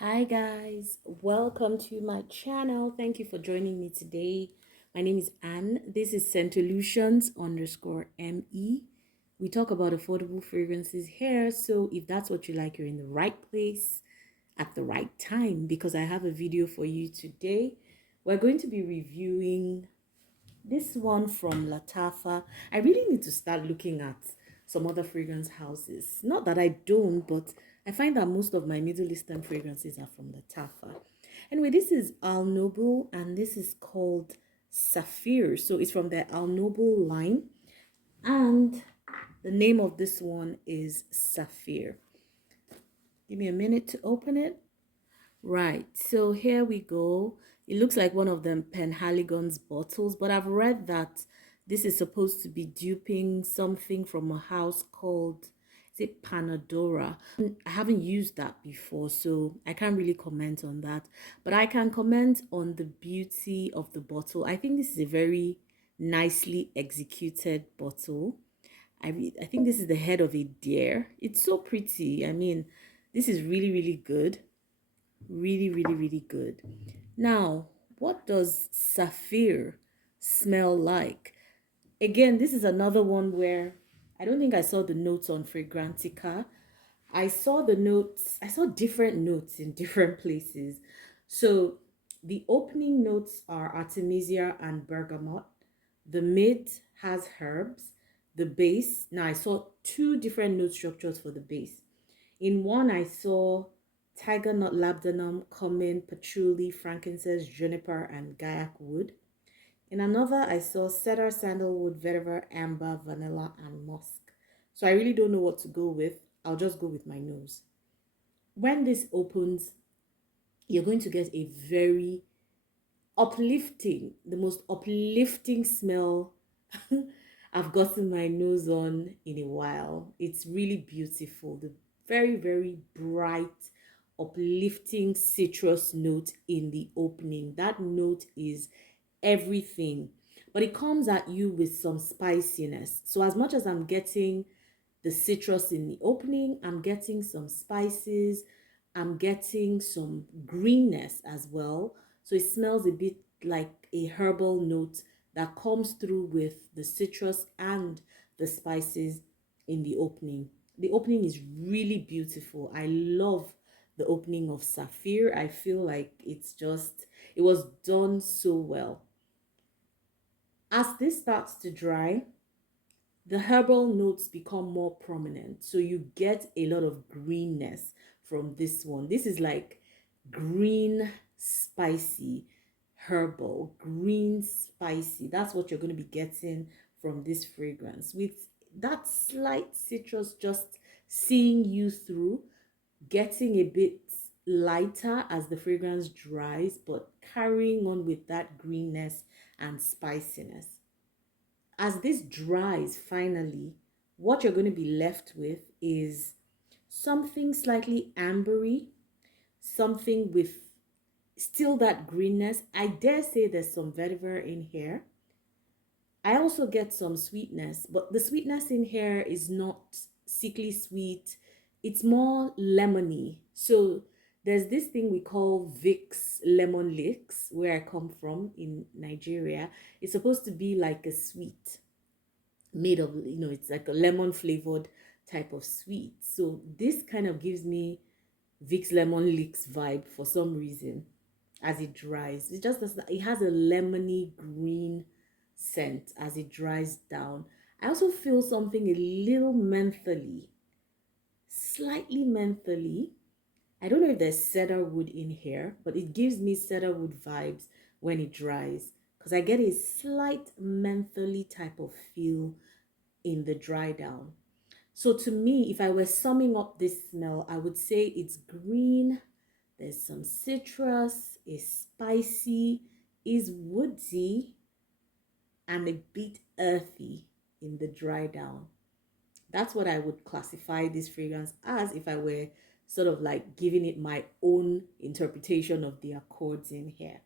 Hi guys, welcome to my channel. Thank you for joining me today. My name is Anne. This is Scentolutions_ME. We talk about affordable fragrances here. So if that's what you like, you're in the right place at the right time because I have a video for you today. We're going to be reviewing this one from Lattafa. I really need to start looking at some other fragrance houses. Not that I don't, but I find that most of my Middle Eastern fragrances are from Lattafa. Anyway, this is Al Noble and this is called Saphir. So it's from the Al Noble line. And the name of this one is Saphir. Give me a minute to open it. Right, so here we go. It looks like one of them Penhaligon's bottles, but I've read that this is supposed to be duping something from a house called, is it Panadora? I haven't used that before, so I can't really comment on that. But I can comment on the beauty of the bottle. I think this is a very nicely executed bottle. I think this is the head of a deer. It's so pretty. I mean, this is really, really good. Really good. Now, what does Saphir smell like? Again, this is another one where I don't think I saw the notes on Fragrantica. I saw the notes, I saw different notes in different places. So the opening notes are Artemisia and bergamot. The mid has herbs. The base, now I saw two different note structures for the base. In one, I saw tiger nut, labdanum, cumin, patchouli, frankincense, juniper, and gaiac wood. In another, I saw cedar, sandalwood, vetiver, amber, vanilla, and musk. So I really don't know what to go with. I'll just go with my nose. When this opens, you're going to get a very uplifting, the most uplifting smell I've gotten my nose on in a while. It's really beautiful. The very bright, uplifting citrus note in the opening. That note is everything, but it comes at you with some spiciness. So as much as I'm getting the citrus in the opening, I'm getting some spices, I'm getting some greenness as well. So it smells a bit like a herbal note that comes through with the citrus and the spices in the opening. The opening is really beautiful. I love the opening of Saphir. I feel like it was done so well. As this starts to dry, the herbal notes become more prominent. So you get a lot of greenness from this one. This is like green, spicy, herbal, green, spicy. That's what you're going to be getting from this fragrance. With that slight citrus just seeing you through, getting a bit lighter as the fragrance dries, but carrying on with that greenness and spiciness. As this dries finally, what you're going to be left with is something slightly ambery, something with still that greenness. I dare say there's some vetiver in here. I also get some sweetness, but the sweetness in here is not sickly sweet. It's more lemony. So there's this thing we call Vicks lemon licks where I come from in Nigeria. It's supposed to be like a sweet made of, it's like a lemon flavored type of sweet. So this kind of gives me Vicks lemon licks vibe for some reason as it dries. It just does, it has a lemony green scent as it dries down. I also feel something a little mentholy, slightly mentholy. I don't know if there's cedar wood in here, but it gives me cedar wood vibes when it dries because I get a slight mentholy type of feel in the dry down. So to me, if I were summing up this smell, I would say it's green, there's some citrus, is spicy, is woodsy, and a bit earthy in the dry down. That's what I would classify this fragrance as if I were sort of like giving it my own interpretation of the accords in here.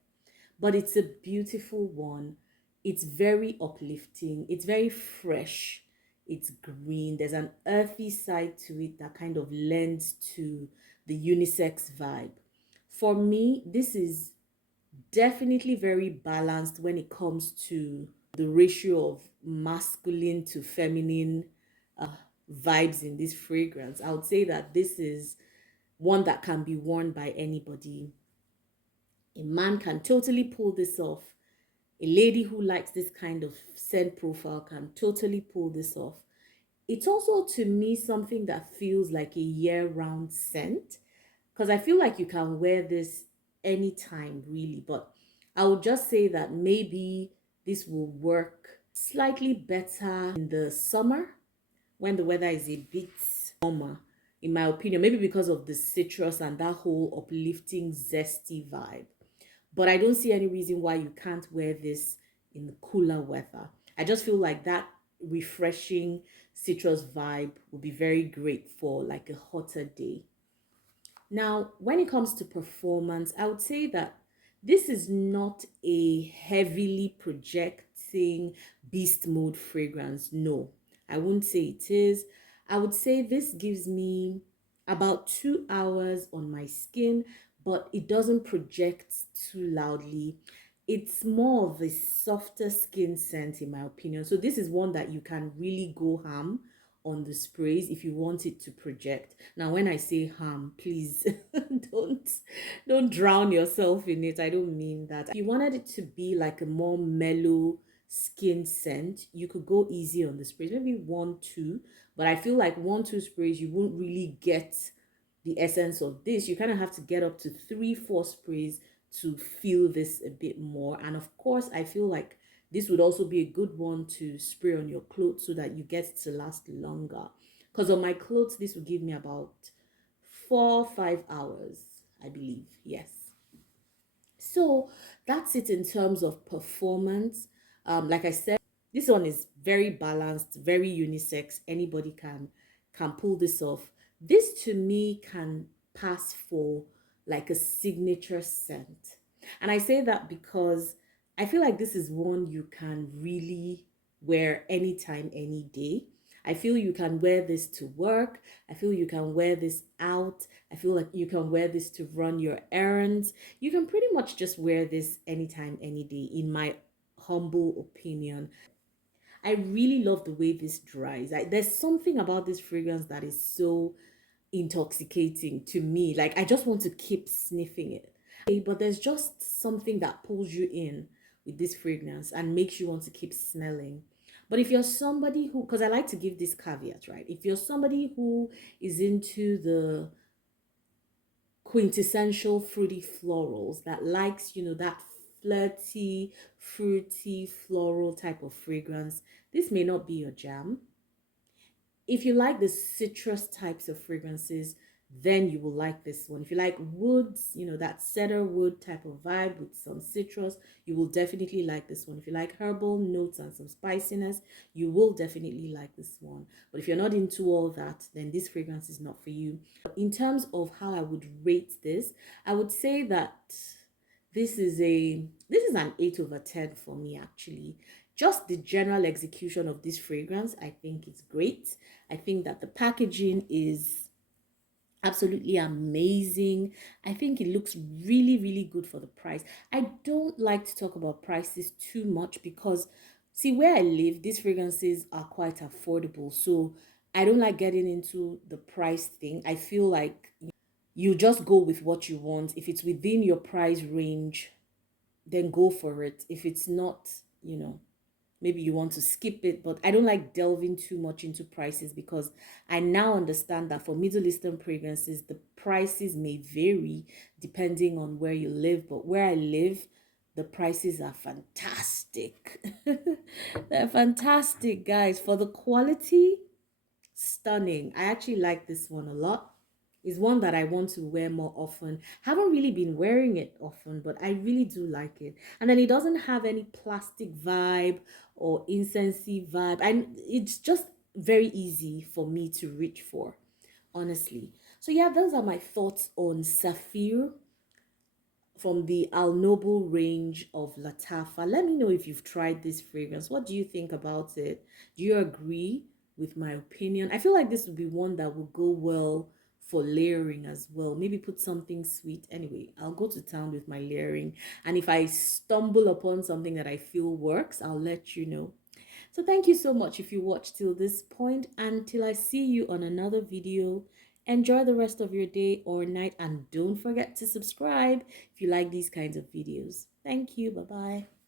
But it's a beautiful one. It's very uplifting. It's very fresh. It's green. There's an earthy side to it that kind of lends to the unisex vibe. For me, this is definitely very balanced when it comes to the ratio of masculine to feminine uh, vibes in this fragrance. I would say that this is one that can be worn by anybody. A man can totally pull this off. A lady who likes this kind of scent profile can totally pull this off. It's also to me something that feels like a year-round scent because I feel like you can wear this anytime really, but I would just say that maybe this will work slightly better in the summer when the weather is a bit warmer, in my opinion, maybe because of the citrus and that whole uplifting, zesty vibe. But I don't see any reason why you can't wear this in the cooler weather. I just feel like that refreshing citrus vibe would be very great for like a hotter day. Now, when it comes to performance, I would say that this is not a heavily projecting beast mode fragrance. No, I wouldn't say it is. I would say this gives me about 2 hours on my skin, but it doesn't project too loudly. It's more of a softer skin scent, in my opinion. So, this is one that you can really go ham on the sprays if you want it to project. Now, when I say harm, please don't don't drown yourself in it. I don't mean that. If you wanted it to be like a more mellow skin scent, you could go easy on the sprays, maybe 1, 2. But I feel like 1, 2 sprays, you won't really get the essence of this. You kind of have to get up to 3, 4 sprays to feel this a bit more. And of course, I feel like this would also be a good one to spray on your clothes so that you get it to last longer. Because on my clothes, this would give me about 4, 5 hours, I believe. Yes. So that's it in terms of performance. Like I said, this one is very balanced, very unisex. Anybody can pull this off. This to me can pass for like a signature scent. And I say that because I feel like this is one you can really wear anytime, any day. I feel you can wear this to work. I feel you can wear this out. I feel like you can wear this to run your errands. You can pretty much just wear this anytime, any day, in my humble opinion. I really love the way this dries. There's something about this fragrance that is so intoxicating to me. Like I just want to keep sniffing it. But there's just something that pulls you in with this fragrance and makes you want to keep smelling. But if you're somebody who, because I like to give this caveat, right? If you're somebody who is into the quintessential fruity florals, that likes, that flirty, fruity, floral type of fragrance, this may not be your jam. If you like the citrus types of fragrances, then you will like this one. If you like woods, that cedar wood type of vibe with some citrus, you will definitely like this one. If you like herbal notes and some spiciness, you will definitely like this one. But if you're not into all that, then this fragrance is not for you. In terms of how I would rate this, I would say that this is an 8/10 for me actually. Just the general execution of this fragrance, I think it's great. I think that the packaging is absolutely amazing. I think it looks really, really good for the price. I don't like to talk about prices too much because, see, where I live, these fragrances are quite affordable. So I don't like getting into the price thing. I feel like you just go with what you want. If it's within your price range, then go for it. If it's not, maybe you want to skip it. But I don't like delving too much into prices because I now understand that for Middle Eastern fragrances, the prices may vary depending on where you live. But where I live, the prices are fantastic. They're fantastic, guys. For the quality, stunning. I actually like this one a lot. It's one that I want to wear more often. Haven't really been wearing it often, but I really do like it. And then it doesn't have any plastic vibe or incensey vibe. And it's just very easy for me to reach for, honestly. So yeah, those are my thoughts on Saphir from the Al Noble range of Lattafa. Let me know if you've tried this fragrance. What do you think about it? Do you agree with my opinion? I feel like this would be one that would go well for layering as well. Maybe put something sweet. Anyway, I'll go to town with my layering. And if I stumble upon something that I feel works, I'll let you know. So thank you so much if you watched till this point. Until I see you on another video, enjoy the rest of your day or night. And don't forget to subscribe if you like these kinds of videos. Thank you. Bye-bye.